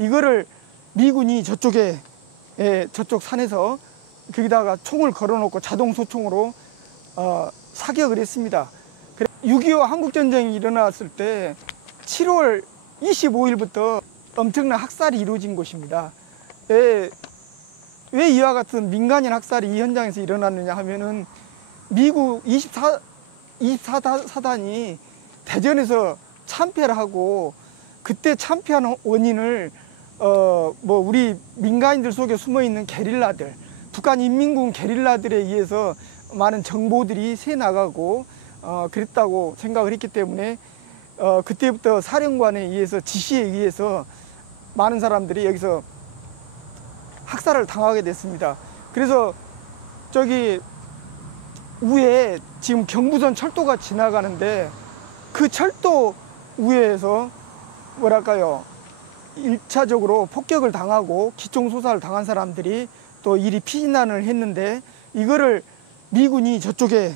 이거를 미군이 저쪽에 저쪽 산에서 거기다가 총을 걸어놓고 자동 소총으로 사격을 했습니다. 6.25 한국전쟁이 일어났을 때 7월 25일부터 엄청난 학살이 이루어진 곳입니다. 왜 이와 같은 민간인 학살이 이 현장에서 일어났느냐 하면은 미국 24사단이 대전에서 참패를 하고, 그때 참패한 원인을 우리 민간인들 속에 숨어있는 게릴라들, 북한 인민군 게릴라들에 의해서 많은 정보들이 새 나가고 그랬다고 생각을 했기 때문에 그때부터 사령관에 의해서 지시에 의해서 많은 사람들이 여기서 학살을 당하게 됐습니다. 그래서 저기 위에 지금 경부선 철도가 지나가는데 그 철도 위에서 뭐랄까요, 1차적으로 폭격을 당하고 기총소사를 당한 사람들이 또 이리 피난을 했는데, 이거를 미군이 저쪽에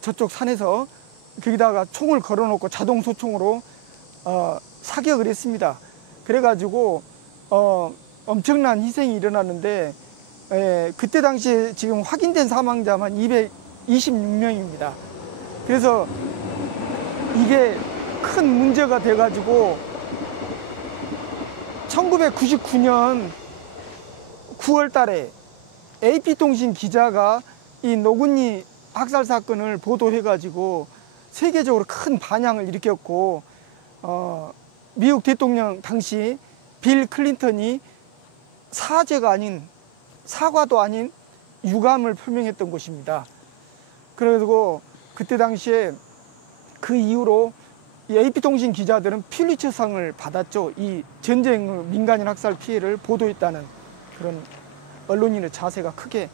저쪽 산에서 거기다가 총을 걸어놓고 자동 소총으로 사격을 했습니다. 그래가지고 엄청난 희생이 일어났는데, 그때 당시에 지금 확인된 사망자만 226명입니다. 그래서 이게 큰 문제가 돼가지고 1999년 9월 달에 AP통신 기자가 이 노군리 학살 사건을 보도해가지고 세계적으로 큰 반향을 일으켰고, 미국 대통령 당시 빌 클린턴이 사과도 아닌 유감을 표명했던 곳입니다. 그리고 그때 당시에 그 이후로 이 AP통신 기자들은 퓰리처상을 받았죠. 이 전쟁 민간인 학살 피해를 보도했다는 그런 언론인의 자세가 크게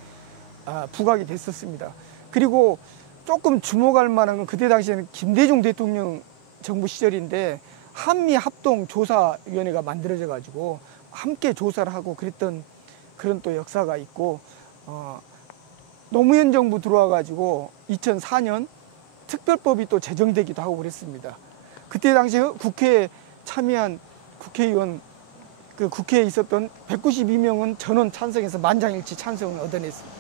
부각이 됐었습니다. 그리고 조금 주목할 만한 건 그때 당시에는 김대중 대통령 정부 시절인데 한미합동조사위원회가 만들어져 가지고 함께 조사를 하고 그랬던 그런 또 역사가 있고, 노무현 정부 들어와 가지고 2004년 특별법이 또 제정되기도 하고 그랬습니다. 그때 당시 국회에 참여한 국회의원, 그 국회에 있었던 192명은 전원 찬성해서 만장일치 찬성을 얻어냈습니다.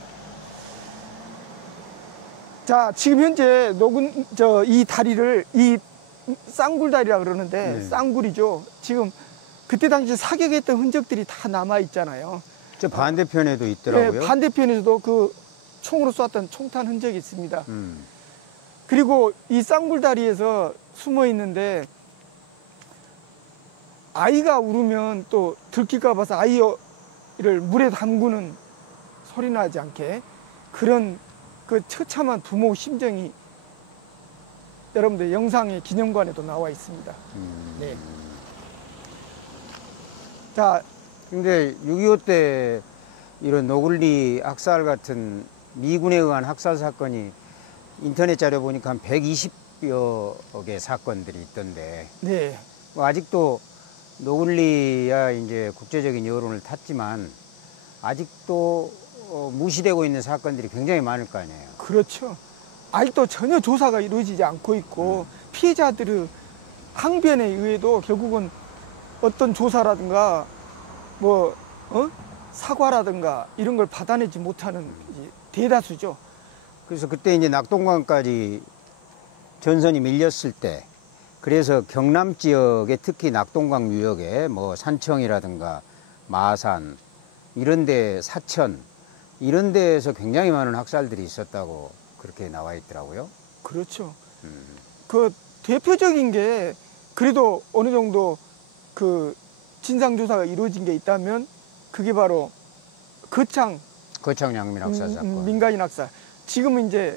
자, 지금 현재 이 다리를 이 쌍굴다리라 그러는데, 네. 쌍굴이죠. 지금 그때 당시 사격했던 흔적들이 다 남아 있잖아요. 저 반대편에도 있더라고요. 네, 반대편에서도 그 총으로 쐈던 총탄 흔적이 있습니다. 그리고 이 쌍굴다리에서 숨어 있는데, 아이가 울으면 또 들킬까 봐서 아이를 물에 담그는 소리 나지 않게, 그런 그 처참한 부모 심정이 여러분들 영상의 기념관에도 나와 있습니다. 네. 자, 근데 6.25 때 이런 노굴리 학살 같은 미군에 의한 학살 사건이 인터넷 자료 보니까 한 120여 개 사건들이 있던데, 네. 뭐 아직도 노굴리야 이제 국제적인 여론을 탔지만 아직도 무시되고 있는 사건들이 굉장히 많을 거 아니에요. 그렇죠. 아직도 전혀 조사가 이루어지지 않고 있고, 피해자들의 항변에 의해도 결국은 어떤 조사라든가 사과라든가 이런 걸 받아내지 못하는 대다수죠. 그래서 그때 이제 낙동강까지 전선이 밀렸을 때, 그래서 경남 지역에 특히 낙동강 유역에 뭐 산청이라든가 마산 이런 데, 사천 이런 데에서 굉장히 많은 학살들이 있었다고 그렇게 나와 있더라고요. 그렇죠. 그 대표적인 게 그래도 어느 정도 그 진상조사가 이루어진 게 있다면 그게 바로 거창 양민 학살 사건. 민간인 학살. 지금은 이제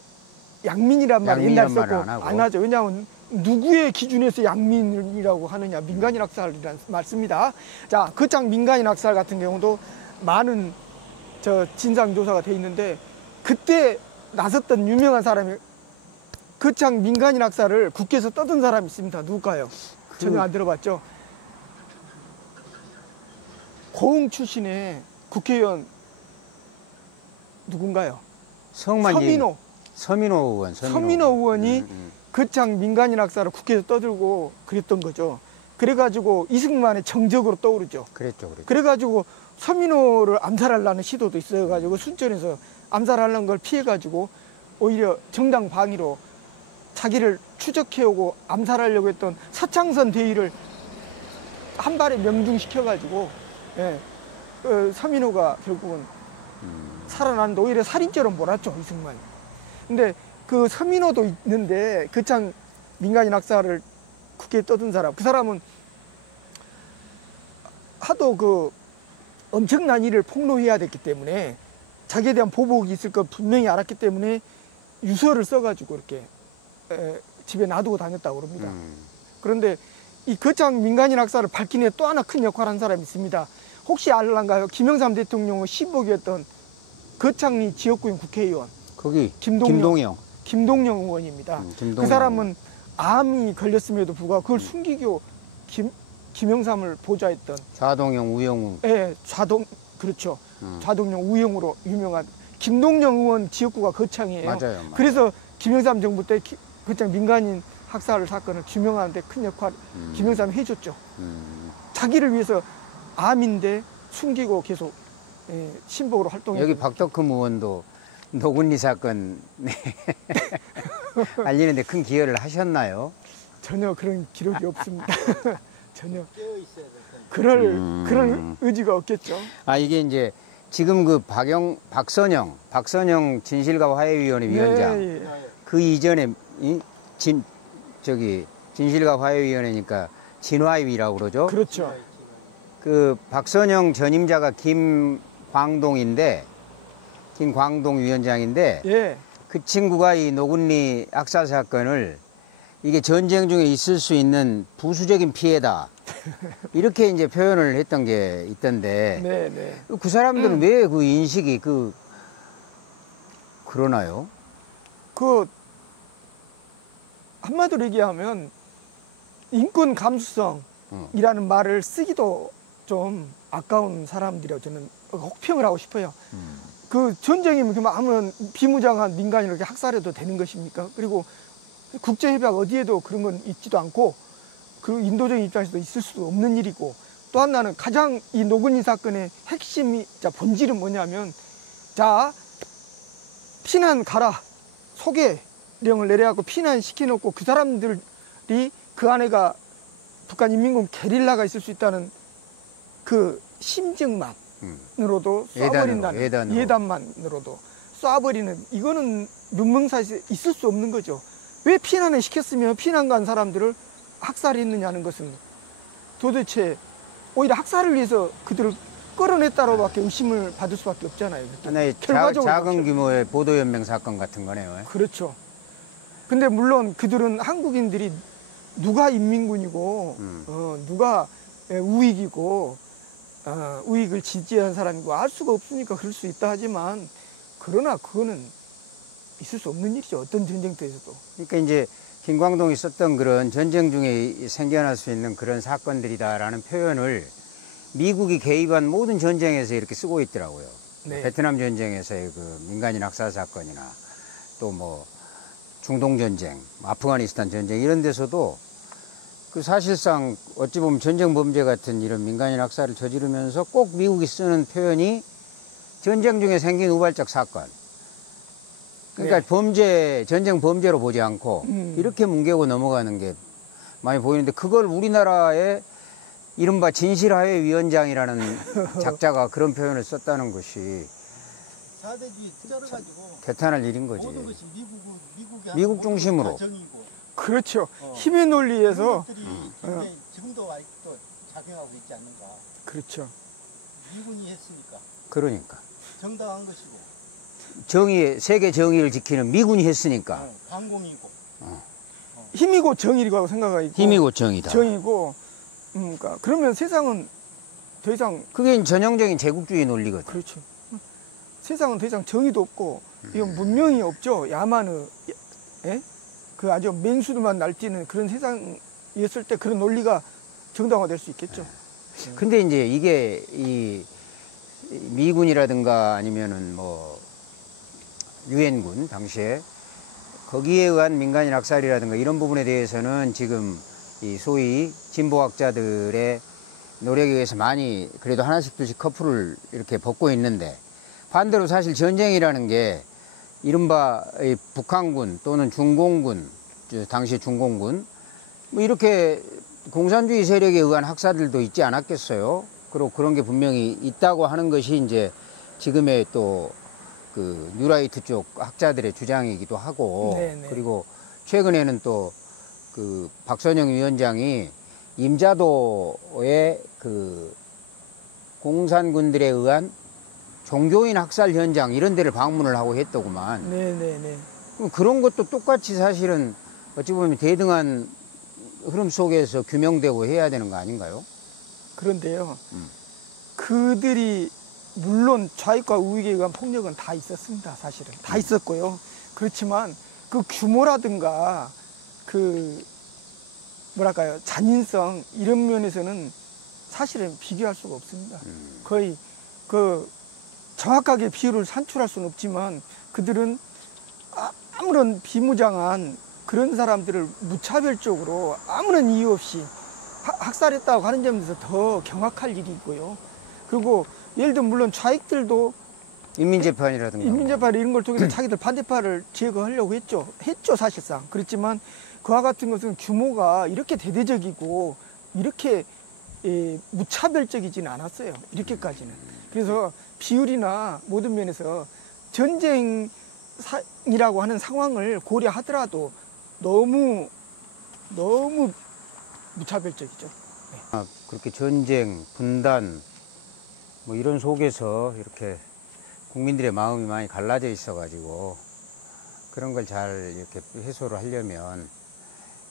양민이란 말 옛날 썼고 안 하죠. 왜냐하면 누구의 기준에서 양민이라고 하느냐, 민간인 학살이란 말 씁니다. 자, 거창 민간인 학살 같은 경우도 많은 진상조사가 돼 있는데, 그때 나섰던 유명한 사람이 거창 민간인 학살을 국회에서 떠든 사람이 있습니다. 누굴까요? 전혀 안 들어봤죠? 고흥 출신의 국회의원 누군가요? 서민호 의원. 서민호 의원이 거창 민간인 학살을 국회에서 떠들고 그랬던 거죠. 그래가지고 이승만의 정적으로 떠오르죠. 그랬죠. 그래가지고 서민호를 암살하려는 시도도 있어가지고 순천에서 암살하려는 걸 피해가지고 오히려 정당 방위로 자기를 추적해오고 암살하려고 했던 서창선 대위를 한 발에 명중시켜가지고 예, 서민호가 결국은 살아났는데 오히려 살인죄로 몰았죠, 이승만이. 근데 그 서민호도 있는데 거창 민간인 학살을 국회에 떠든 사람, 그 사람은 하도 그 엄청난 일을 폭로해야 됐기 때문에 자기에 대한 보복이 있을 걸 분명히 알았기 때문에 유서를 써가지고 이렇게 집에 놔두고 다녔다고 그럽니다. 그런데 이 거창 민간인 학살을 밝힌 데 또 하나 큰 역할을 한 사람이 있습니다. 혹시 알란가요? 김영삼 대통령의 신복이었던 거창리 지역구인 국회의원 거기 김동영 의원입니다. 그 사람은 암이 걸렸음에도 불구하고 그걸 숨기고 김영삼을 보좌했던 좌동영, 우영우. 예, 그렇죠. 좌동영, 우영우로 유명한 김동영 의원 지역구가 거창이에요. 맞아요. 그래서 김영삼 정부 때 거창 민간인 학살 사건을 규명하는 데 큰 역할 김영삼이 해줬죠. 자기를 위해서 암인데 숨기고 계속 신복으로 활동했죠. 여기 박덕흠 의원도 노군리 사건 알리는데 큰 기여를 하셨나요? 전혀 그런 기록이 없습니다. 전혀 그럴 의지가 없겠죠. 아, 이게 이제 지금 그 박선영 진실과 화해위원회 위원장 네, 예. 그 이전에 진실과 화해위원회니까 진화위라고 그러죠. 그렇죠. 그 박선영 전임자가 김광동 위원장인데 예. 그 친구가 이 노군리 학살 사건을 이게 전쟁 중에 있을 수 있는 부수적인 피해다 이렇게 이제 표현을 했던 게 있던데 네, 네. 그 사람들은 왜 그 인식이 그러나요? 그 한마디로 얘기하면 인권 감수성이라는 말을 쓰기도 좀 아까운 사람들이라고 저는 혹평을 하고 싶어요. 그 전쟁이면 그만 아무런 비무장한 민간인을 이렇게 학살해도 되는 것입니까? 그리고 국제협약 어디에도 그런 건 있지도 않고 그 인도적인 입장에서도 있을 수도 없는 일이고 또 하나는 가장 이 노근이 사건의 핵심이 본질은 뭐냐면 피난 가라 소개령을 내려갖고 피난시켜놓고 그 사람들이 그 안에가 북한 인민군 게릴라가 있을 수 있다는 그 심증만으로도 쏴버린다는 예단만으로도 쏴버리는 이거는 문명사에서 있을 수 없는 거죠. 왜 피난을 시켰으면 피난 간 사람들을 학살했느냐는 것은 도대체 오히려 학살을 위해서 그들을 끌어냈다로밖에 의심을 받을 수밖에 없잖아요. 하나의 작은 규모의 보도연맹 사건 같은 거네요. 그렇죠. 근데 물론 그들은 한국인들이 누가 인민군이고 누가 우익이고 우익을 지지한 사람이고 알 수가 없으니까 그럴 수 있다 하지만 그러나 그거는 있을 수 없는 일이죠. 어떤 전쟁터에서도. 그러니까 이제 김광동이 썼던 그런 전쟁 중에 생겨날 수 있는 그런 사건들이다라는 표현을 미국이 개입한 모든 전쟁에서 이렇게 쓰고 있더라고요. 네. 베트남 전쟁에서의 그 민간인 학살 사건이나 또 뭐 중동 전쟁, 아프가니스탄 전쟁 이런 데서도 그 사실상 어찌 보면 전쟁 범죄 같은 이런 민간인 학살을 저지르면서 꼭 미국이 쓰는 표현이 전쟁 중에 생긴 우발적 사건. 그러니까 네. 전쟁 범죄로 보지 않고 이렇게 뭉개고 넘어가는 게 많이 보이는데 그걸 우리나라의 이른바 진실화해위원장이라는 작자가 그런 표현을 썼다는 것이 사대주의 틀어가지고 대단할 일인 거지. 모든 것이 미국 중심으로. 정이고 그렇죠. 힘의 논리에서 것들이 굉장히 지금도 아직도 작용하고 있지 않는가. 그렇죠. 미군이 했으니까 그러니까 정당한 것이고 세계 정의를 지키는 미군이 했으니까 강공이고 힘이고 정의라고 생각하고 힘이고 정의다. 정이고 그러니까 그러면 세상은 더 이상 그게 전형적인 제국주의 논리거든. 그렇죠. 세상은 더 이상 정의도 없고 이건 문명이 없죠. 야만의 그 아주 맹수들만 날뛰는 그런 세상이었을 때 그런 논리가 정당화될 수 있겠죠. 근데 이제 이게 이 미군이라든가 아니면은 뭐 유엔군 당시에 거기에 의한 민간인 학살이라든가 이런 부분에 대해서는 지금 이 소위 진보학자들의 노력에 의해서 많이 그래도 하나씩 둘씩 커플을 이렇게 벗고 있는데, 반대로 사실 전쟁이라는 게 이른바 이 북한군 또는 중공군, 당시 중공군 뭐 이렇게 공산주의 세력에 의한 학살들도 있지 않았겠어요. 그리고 그런 게 분명히 있다고 하는 것이 이제 지금의 또 그 뉴라이트 쪽 학자들의 주장이기도 하고, 네네. 그리고 최근에는 또 그 박선영 위원장이 임자도의 그 공산군들에 의한 종교인 학살 현장 이런 데를 방문을 하고 했더구만. 네네네. 그럼 그런 것도 똑같이 사실은 어찌 보면 대등한 흐름 속에서 규명되고 해야 되는 거 아닌가요? 그런데요. 그들이 물론 좌익과 우익에 의한 폭력은 다 있었습니다. 사실은 다 있었고요. 그렇지만 그 규모라든가 그 뭐랄까요, 잔인성 이런 면에서는 사실은 비교할 수가 없습니다. 거의 그 정확하게 비율을 산출할 수는 없지만 그들은 아무런 비무장한 그런 사람들을 무차별적으로 아무런 이유 없이 학살했다고 하는 점에서 더 경악할 일이 있고요. 그리고 예를 들면 물론 좌익들도 인민재판이라든가. 인민재판 이런 걸 통해서 자기들 반대파를 제거하려고 했죠 사실상. 그렇지만 그와 같은 것은 규모가 이렇게 대대적이고 이렇게 무차별적이지는 않았어요. 이렇게까지는. 그래서 비율이나 모든 면에서 전쟁이라고 하는 상황을 고려하더라도 너무 무차별적이죠. 그렇게 전쟁, 분단 뭐 이런 속에서 이렇게 국민들의 마음이 많이 갈라져 있어가지고 그런 걸 잘 이렇게 해소를 하려면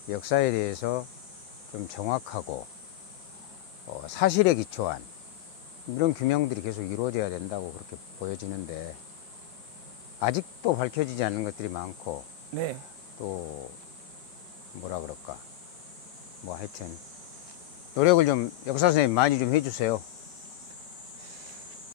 역사에 대해서 좀 정확하고 사실에 기초한 이런 규명들이 계속 이루어져야 된다고 그렇게 보여지는데, 아직도 밝혀지지 않는 것들이 많고, 네. 또 뭐라 그럴까, 뭐 하여튼 노력을 좀 역사 선생님 많이 좀 해주세요.